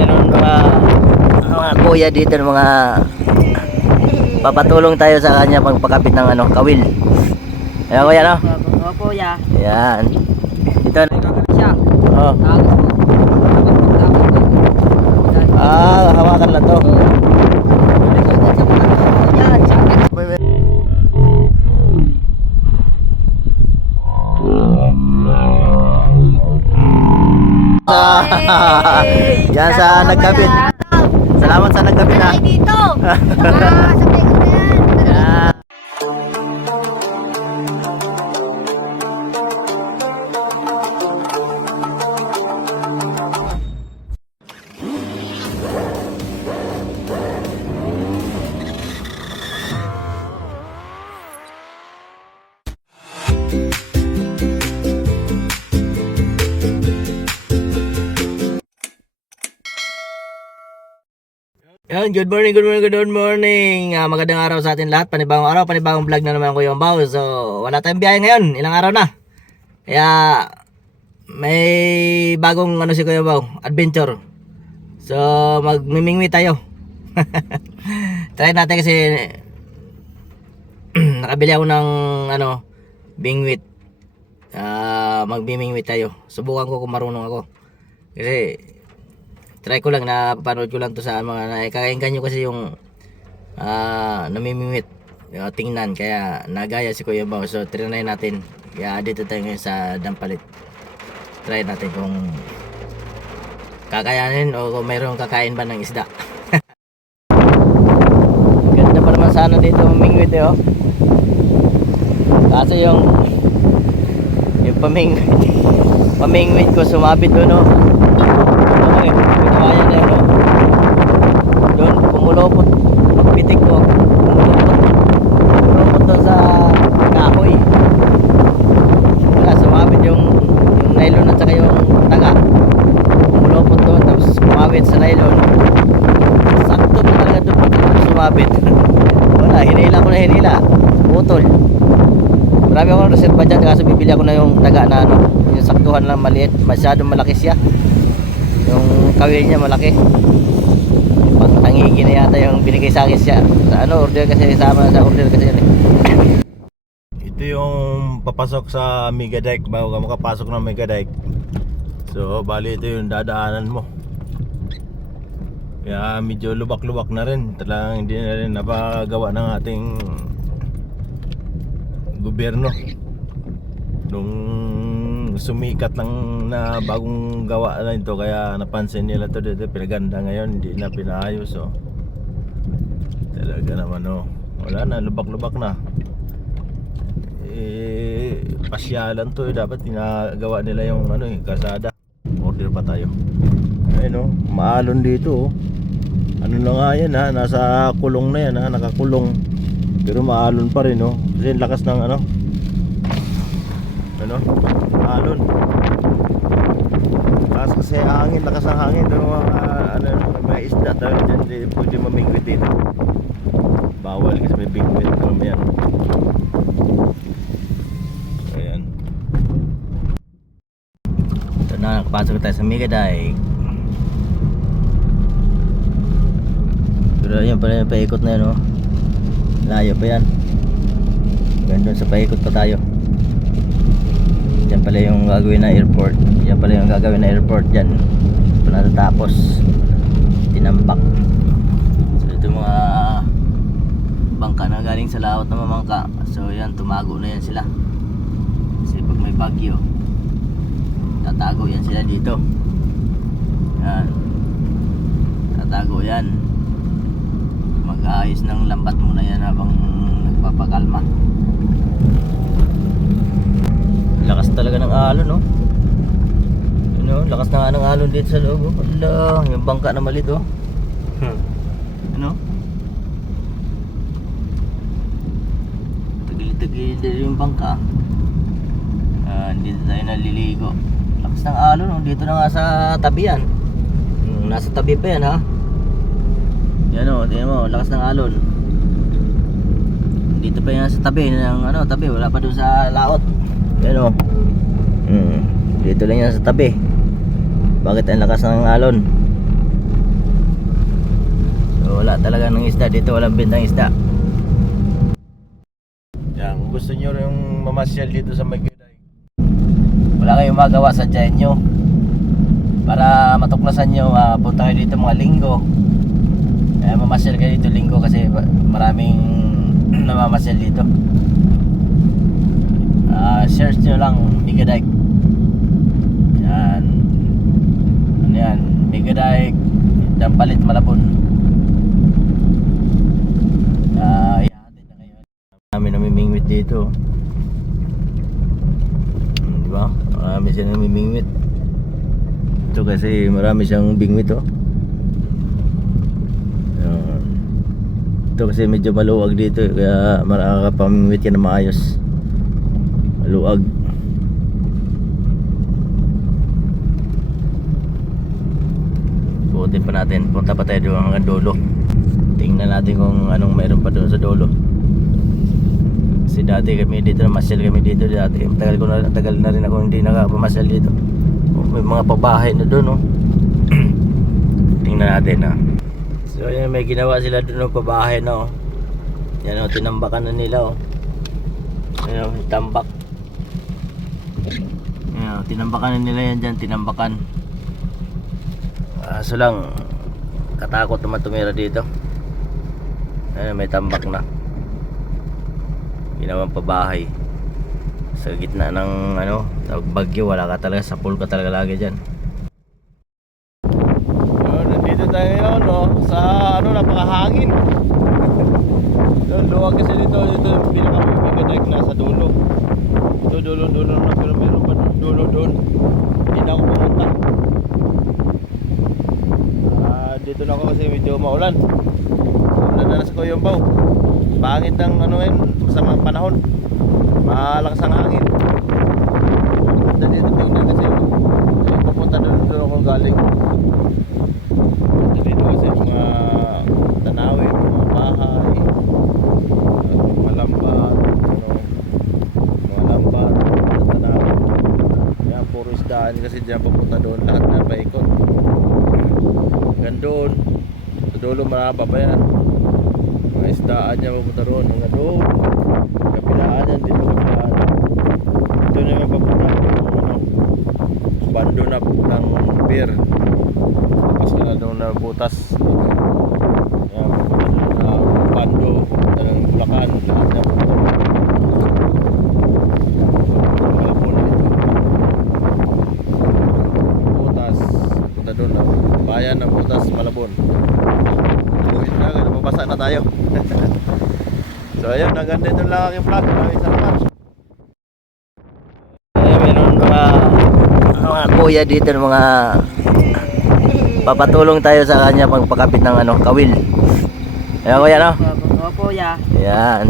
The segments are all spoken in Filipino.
meron mga mga kuya dito mga papatulong tayo sa kanya pagpakapit ng ano kawil. Ayan kuya no? Opo, ya. Ayan. Ito na. Siya. Oh. Ah, hawakan lang to. Yan sa nagkabit. Salamat sa nagkabit ha. Ay, dito. Ah, Yan, good morning, good morning, good morning. Ah, magandang araw sa atin lahat. Panibagong araw, panibagong vlog na naman ko yung Bao. So, wala tayong biyahe ngayon. Ilang araw na. Kaya, may bagong ano si Kuya Bao, adventure. So, magmimingwi tayo. Try natin kasi nakabili ako ng ano, bingwit. Ah, magbimingwit tayo. Subukan ko kung marunong ako. Kasi try ko lang na panood ko lang to sa mga nakakainggan nyo kasi yung ah namimimit. Yung tingnan kaya nagaya si Kuya Bao so trinay natin. Kaya dito tayo ngayon sa Dampalit. Try natin kung kakayanin o kung mayroong kakain ba ng isda. Ganda pa naman sana dito mamingwit eh oh. Kaso yung yung pamingwit. Pamingwit ko sumabit doon oh ginawayan na yun. oh. Doon, kumulopot. Pitik ko. Kumulopot. Kumulopot doon sa kahoy. Wala, sumabit yung, yung nylon at saka yung taga. Kumulopot doon, tapos kumawit sa nylon. Sakto pa talaga doon sumabit. Wala, hinila ko na hinila. Putol. Marami akong reserva dyan, kaso bibili ako na yung taga na ano, yung saktuhan lang maliit, masyadong malaki siya yung kawil niya malaki pang tangigi na yata yung binigay sa akin siya sa ano order kasi sama sa order kasi yun eh. Ito yung papasok sa Mega Dike bago ka makapasok ng Mega Dike. So, bali ito yung dadaanan mo. Kaya medyo lubak-lubak na rin. Talagang hindi na rin napagawa ng ating gobyerno. Nung sumikat lang na bagong gawa na ito kaya napansin nila to dito pinaganda ngayon hindi na pinaayos oh. Talaga naman oh. Wala na lubak-lubak na. Eh pasyalan to eh. Dapat ginagawa nila yung ano eh kasada order pa tayo. Ayun oh. Maalon dito oh. Ano na nga yan ha? Nasa kulong na yan ha? Nakakulong. Pero maalon pa rin oh. Kasi lakas ng ano ano? Maalon lakas kasi hangin lakas ng hangin. Pero mga ano mga isda tayo dyan di pwede mamingwit dito. Bawal kasi may bingwit pero yan. Ayan. ito na nakapasok tayo sa Mega Dike pero yun pala yung paikot na yun oh. Layo pa yan. Gandun sa paikot pa tayo yan pala yung gagawin na airport. Yan pala yung gagawin na airport dyan pa natatapos tinambak. So ito mga bangka na galing sa laot na mamangka. So yan tumago na yan sila. Kasi pag may bagyo tatago yan sila dito. Yan. Tatago yan. Mag-aayos ng lambat muna yan habang nagpapakalma lakas talaga ng alon no ano lakas na nga ng alon dito sa loob oh. Ala, yung bangka na malit oh. Ano tagilid-tagilid din yung bangka. Ah, dito tayo naliligo. Lakas ng alon oh. dito na nga sa tabi yan. Hmm, nasa tabi pa yan ha. Yan o, tingnan mo, lakas ng alon. Dito pa yan sa tabi ng ano, tabi, wala pa doon sa laot yan o hmm, dito lang yan sa tabi. Bakit ang lakas ng alon? Wala talaga ng isda dito walang bentang isda. Yan, kung gusto nyo yung mamasyal dito sa Magiday. wala kayong magawa sa tiyan nyo para matuklasan nyo uh, punta kayo dito mga linggo. Kaya mamasyal kayo dito linggo kasi ma- maraming namamasyal dito Ah, search nyo lang Bigadike yan ano yan Bigadike Dampalit Malabon Ah, ihahatid na kayo kami namimingwit dito Di ba? Marami siyang namimingwit. Ito kasi marami siyang bingwit oh. Ito kasi medyo maluwag dito eh, kaya makakapamingwit ka na maayos. Maluwag. Buutin pa natin. Punta pa tayo doon hanggang dulo. Tingnan natin kung anong mayroon pa doon sa dulo. Kasi dati kami dito na masyal kami dito dati. Tagal ko na tagal na rin ako hindi nakapamasyal dito. Oh, may mga pabahay na doon oh. Tingnan natin ah. So yan may ginawa sila doon ng pabahay na oh. Yan oh, tinambakan na nila oh. Ayan oh, tambak. Ayan tinambakan na nila yan dyan, tinambakan. Kaso lang, katakot naman tumira dito. Ayan, may tambak na ginawang pabahay sa gitna ng ano bagyo wala ka talaga sa pool ka talaga lagi dyan Oh, nandito tayo ngayon, no? Sa ano, napakahangin. Doon, luwag kasi dito, dito yung pinaka-Magiday na sa dulo. Ito, dulo, dulo na, pero meron pa dulo, doon. Hindi na ako pumunta. Ah, dito na ako kasi medyo maulan. Maulan na sa Kuyombaw. Pangit ang ano ngayon, masama panahon. Malakas ang hangin. Dito tingnan kasi kasi pupunta doon doon ako galing. Punta dito kasi mga tanawin, mga bahay, at mga lambat, ano, mga lambat, mga tanawin. Yan, puro isdaan kasi diyan papunta doon lahat na paikot. Hanggang doon, sa dulo maraba pa yan. Mga isdaan niya papunta doon, hanggang doon. Kapilaan yan, dito kapilaan. Ito naman papunta ano, bando na ng beer. Tapos na doon na butas. Ayan, papunta doon sa bando, papunta ng Bulacan, lahat na papunta. Malapon na ito. Butas, papunta doon na bayan ng butas, Malabon. Buhin na, nababasa na tayo. so ayun, hanggang dito lang aking vlog. Maraming salamat. eh, meron mga mga kuya dito mga papatulong tayo sa kanya pagpakapit ng ano kawil ayan kuya no Opo, ya. Ayan.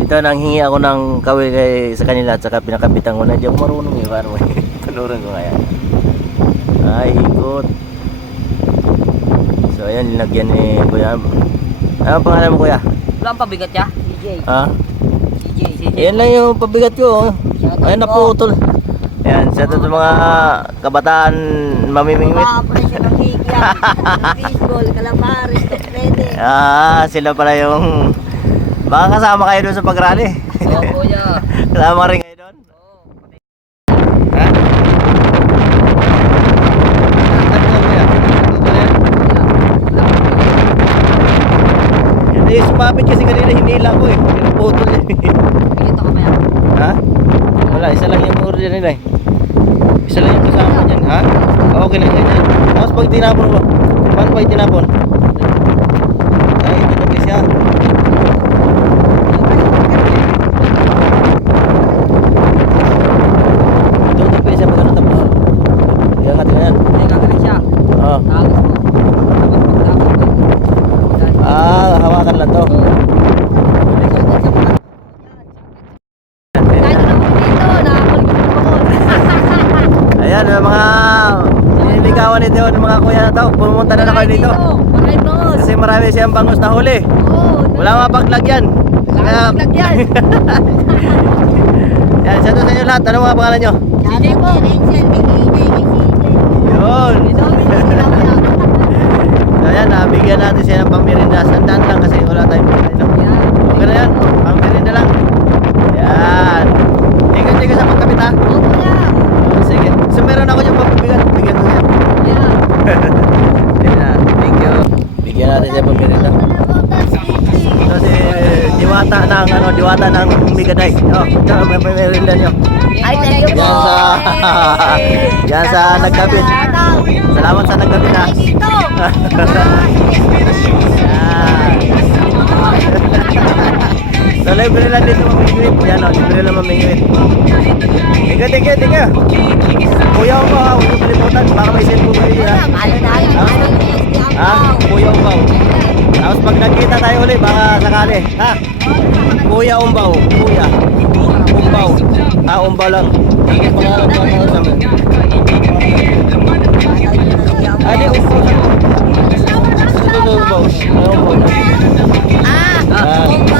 Ito nang hingi ako ng kawil kay sa kanila at saka pinakapitan ko na. Di ako marunong eh. Paano eh. Tunuran ko kaya. Ay, hikot. So, ayan, nilagyan ni Kuya. Ano ang pangalan mo, Kuya? Wala ang pabigat ya? CJ. Ha? CJ. CJ. Ayan lang yung pabigat ko. oh. Ayan, naputol. Ayan, sa ito mga kabataan mamimingwit. Mga-operasyon ng higyan, ng baseball, calamares, toplete. Ah, sila pala yung... Baka kasama kayo doon sa pag-rally. Opo, ya. Kasama rin kayo doon. Ha? Ano yan, kuya? Ano yan? Hindi, sumapit kasi kanina hinila ko eh. Pinaputol eh. Pilito ka ba yan? ha? Wala, isa lang yung order nila eh. Isa lang yung kasama niyan, ha? Okay na yan. yan. Tapos pag tinapon mo, paano pag tinapon? kuya na to. Pumunta na na kayo dito. Marami. Kasi marami siyang bangus na huli. Oo. Wala mga paglagyan. Wala mga paglagyan. Yan, sa to sa inyo lahat. Ano mga pangalan nyo? Hindi po. Yun. so yan, nabigyan natin siya ng pamirinda. Sandaan lang kasi wala tayong pamirinda. Okay na yan. Pamirinda lang. Yan. Ingat-ingat sa pagkapit ha. Oo, kuya. Sige. So meron ako nabigyan natin siya ng pamiri niya pamirenda. Ito si Diwata ng ano, Diwata ng Bigaday. Oh, ito may pamirenda niyo. Ay, thank you po. Yan sa Yan sa nagkabit. Salamat sa nagkabit ha. So libre lang dito mamingwit. Yan o, libre lang mamingwit. Tika, tika, tika. Kuya ko ha, huwag kalimutan. Baka may send Tapos pag nagkita tayo ulit, baka sakali. Ha? Kuya Umbaw. Kuya. Umbaw. Ha, Umbaw lang. Ang pangalan ko ano sa amin. Ah, di, Umbaw. Umbaw. Umbaw? Ah, Ah, umbaw.